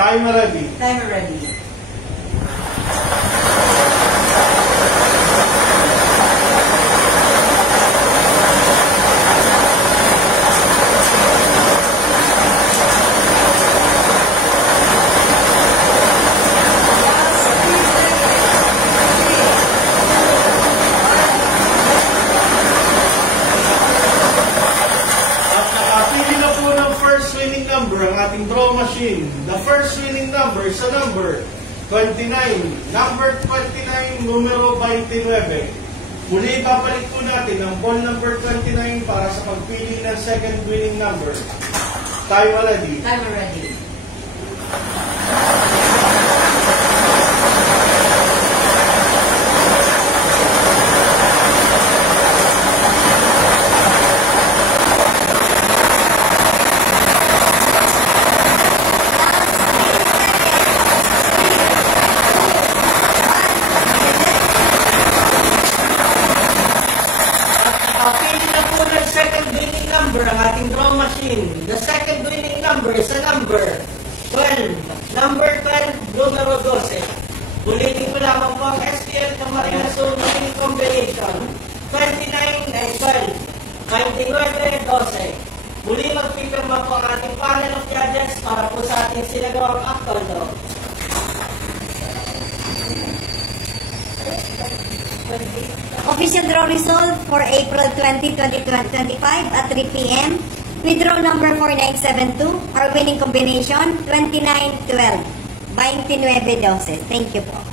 Timer ready. Timer ready. Number ang ating draw machine. The first winning number sa number 29. Number 29, numero 29. Muli papalit po natin ang ball number 29 para sa pagpili ng second winning number. Time ready. Timer ready. Second winning number ang ating draw machine. The second winning number is a number 12. Number 12, numero 12. Ulitin ko lamang po ang STL Camarines Sur winning combination. 29 and 12. 29, 12. Muli magpipirma po ang ating panel of judges para po sa ating sinagawang actual draw. Official draw result for April 20, 2025 at 3 p.m. with draw number 4972. Our winning combination 29-12. 29-12. Thank you po.